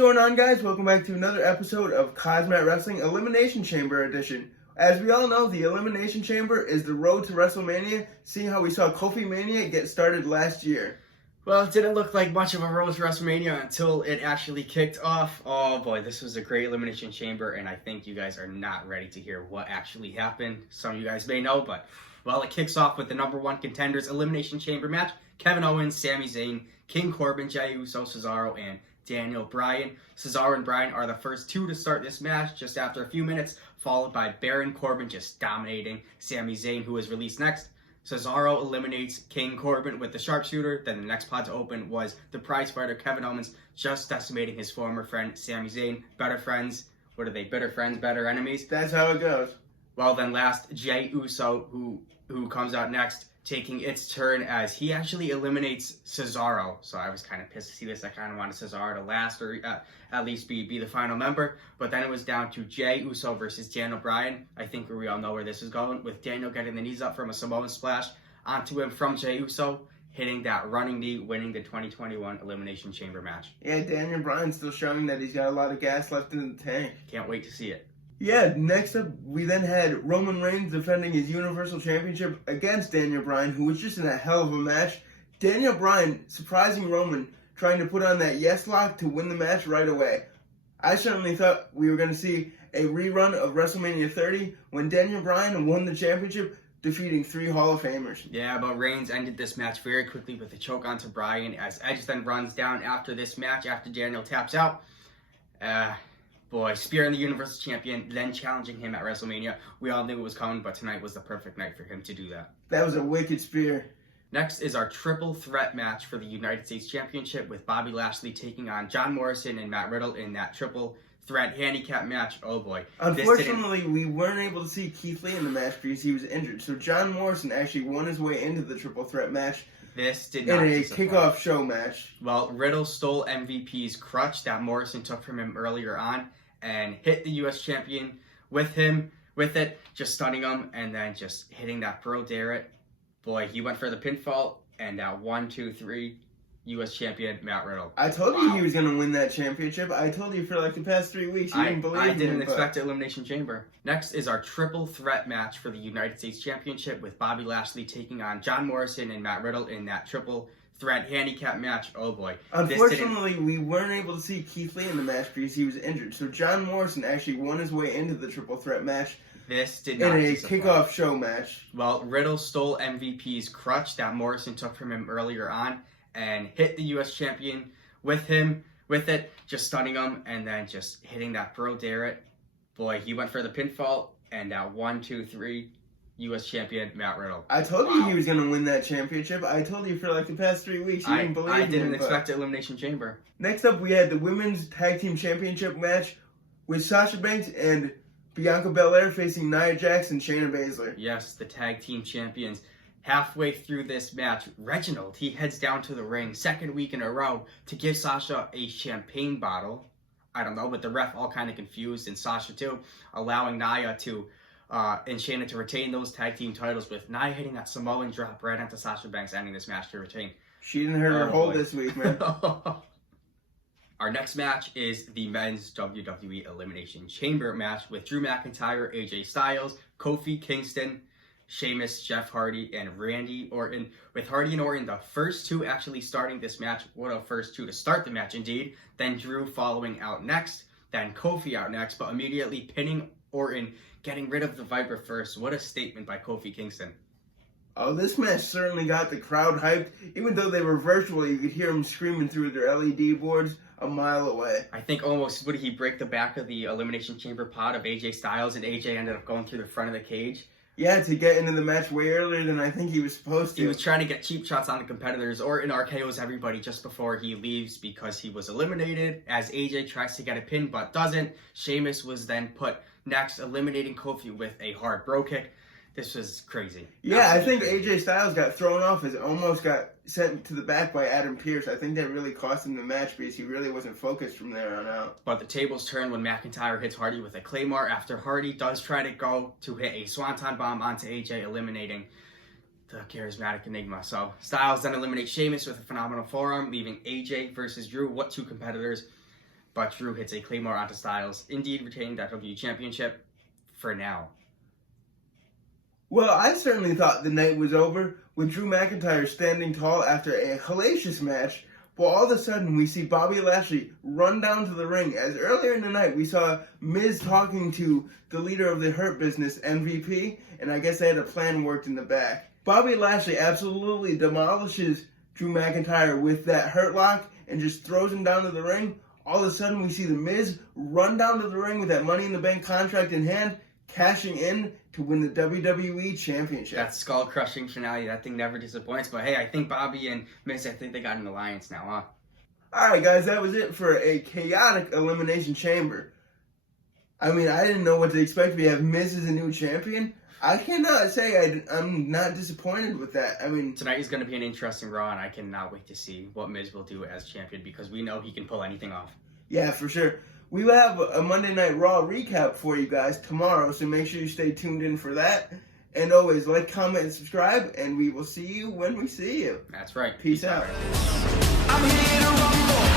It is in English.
going on, guys? Welcome back to another episode of Cosmet Wrestling Elimination Chamber Edition. As we all know, the Elimination Chamber is the road to WrestleMania, seeing how we saw Kofi Mania get started last year. Well, it didn't look like much of a road to WrestleMania until it actually kicked off. Oh boy, this was a great Elimination Chamber, and I think you guys are not ready to hear what actually happened. Some of you guys may know, but well, it kicks off with the number one contenders Elimination Chamber match. Kevin Owens, Sami Zayn, King Corbin, Jey Uso, Cesaro, and Daniel Bryan. Cesaro and Bryan are the first two to start this match just after a few minutes, followed by Baron Corbin just dominating Sami Zayn, who is released next. Cesaro eliminates King Corbin with the sharpshooter. Then the next pod to open was the prize fighter Kevin Owens just decimating his former friend Sami Zayn. Better friends. What are they? Better friends, better enemies? That's how it goes. Well, then last, Jey Uso, who comes out next, taking its turn as he actually eliminates Cesaro. So I was kind of pissed to see this. I kind of wanted Cesaro to last or at least be the final member. But then it was down to Jey Uso versus Daniel Bryan. I think we all know where this is going, with Daniel getting the knees up from a Samoan splash onto him from Jey Uso, hitting that running knee, winning the 2021 Elimination Chamber match. Yeah, Daniel Bryan still showing that he's got a lot of gas left in the tank. Can't wait to see it. Yeah, next up, we then had Roman Reigns defending his Universal Championship against Daniel Bryan, who was just in a hell of a match. Daniel Bryan surprising Roman, trying to put on that yes lock to win the match right away. I certainly thought we were going to see a rerun of WrestleMania 30 when Daniel Bryan won the championship, defeating 3 Hall of Famers. Yeah, but Reigns ended this match very quickly with a choke onto Bryan as Edge then runs down after this match after Daniel taps out. Boy, spearing the Universal Champion, then challenging him at WrestleMania. We all knew it was coming, but tonight was the perfect night for him to do that. That was a wicked spear. Next is our triple threat match for the United States Championship, with Bobby Lashley taking on John Morrison and Matt Riddle in that triple threat handicap match. Oh boy. Unfortunately, we weren't able to see Keith Lee in the match because he was injured. So John Morrison actually won his way into the triple threat match. This did not in a kickoff show match. Well, Riddle stole MVP's crutch that Morrison took from him earlier on and hit the U.S. champion with it, just stunning him, and then just hitting that Pearl Derrick. Boy, he went for the pinfall, and that 1, 2, 3 U.S. champion, Matt Riddle. I told you he was going to win that championship. I told you for like the past 3 weeks. You didn't believe me. I didn't expect the Elimination Chamber. Next is our triple threat match for the United States Championship, with Bobby Lashley taking on John Morrison and Matt Riddle in that triple threat handicap match. Oh boy. Unfortunately, we weren't able to see Keith Lee in the match because he was injured. So John Morrison actually won his way into the triple threat match. This did not in a kickoff show match. Well, Riddle stole MVP's crutch that Morrison took from him earlier on and hit the U.S. champion with it, just stunning him, and then just hitting that Pearl Derrick. Boy, he went for the pinfall, and that 1, 2, 3 U.S. champion, Matt Riddle. I told you he was going to win that championship. I told you for like the past 3 weeks. You didn't believe me. I didn't expect the Elimination Chamber. Next up, we had the Women's Tag Team Championship match with Sasha Banks and Bianca Belair facing Nia Jax and Shayna Baszler. Yes, the Tag Team Champions. Halfway through this match, Reginald, he heads down to the ring, second week in a row, to give Sasha a champagne bottle. I don't know, but the ref all kind of confused, and Sasha too, allowing Nia and Shayna to retain those tag team titles, with Nia hitting that Samoan drop right onto Sasha Banks, ending this match to retain. She didn't hurt her hold this week, man. Our next match is the men's WWE Elimination Chamber match with Drew McIntyre, AJ Styles, Kofi Kingston, Sheamus, Jeff Hardy, and Randy Orton. With Hardy and Orton, the first two actually starting this match. What a first two to start the match, indeed. Then Drew following out next. Then Kofi out next, but immediately pinning Orton, getting rid of the Viper first. What a statement by Kofi Kingston. Oh, this match certainly got the crowd hyped. Even though they were virtual, you could hear them screaming through their LED boards a mile away. I think almost, would he break the back of the Elimination Chamber pod of AJ Styles, and AJ ended up going through the front of the cage? Yeah, to get into the match way earlier than I think he was supposed to. He was trying to get cheap shots on the competitors, or in RKO's everybody just before he leaves because he was eliminated, as AJ tries to get a pin but doesn't. Sheamus was then put next, eliminating Kofi with a hard bro kick. This was crazy. Yeah, I think AJ Styles got thrown off as almost got sent to the back by Adam Pearce. I think that really cost him the match because he really wasn't focused from there on out. But the tables turn when McIntyre hits Hardy with a Claymore after Hardy does try to go to hit a Swanton Bomb onto AJ, eliminating the charismatic Enigma. So Styles then eliminates Sheamus with a phenomenal forearm, leaving AJ versus Drew. What two competitors? but Drew hits a Claymore onto Styles, indeed retaining that WWE Championship for now. Well, I certainly thought the night was over with Drew McIntyre standing tall after a hellacious match, but all of a sudden we see Bobby Lashley run down to the ring, as earlier in the night we saw Miz talking to the leader of the Hurt Business, MVP, and I guess they had a plan worked in the back. Bobby Lashley absolutely demolishes Drew McIntyre with that Hurt Lock and just throws him down to the ring. All of a sudden we see the Miz run down to the ring with that Money in the Bank contract in hand, cashing in to win the WWE Championship. That skull-crushing finale, that thing never disappoints. But hey, I think Bobby and Miz, I think they got an alliance now, huh? Alright guys, that was it for a chaotic Elimination Chamber. I mean, I didn't know what to expect. We have Miz as a new champion. I cannot say I'm not disappointed with that. I mean, tonight is going to be an interesting Raw, and I cannot wait to see what Miz will do as champion, because we know he can pull anything off. Yeah, for sure. We will have a Monday Night Raw recap for you guys tomorrow, so make sure you stay tuned in for that. And always, like, comment, and subscribe, and we will see you when we see you. That's right. Peace out. I'm here to rumble.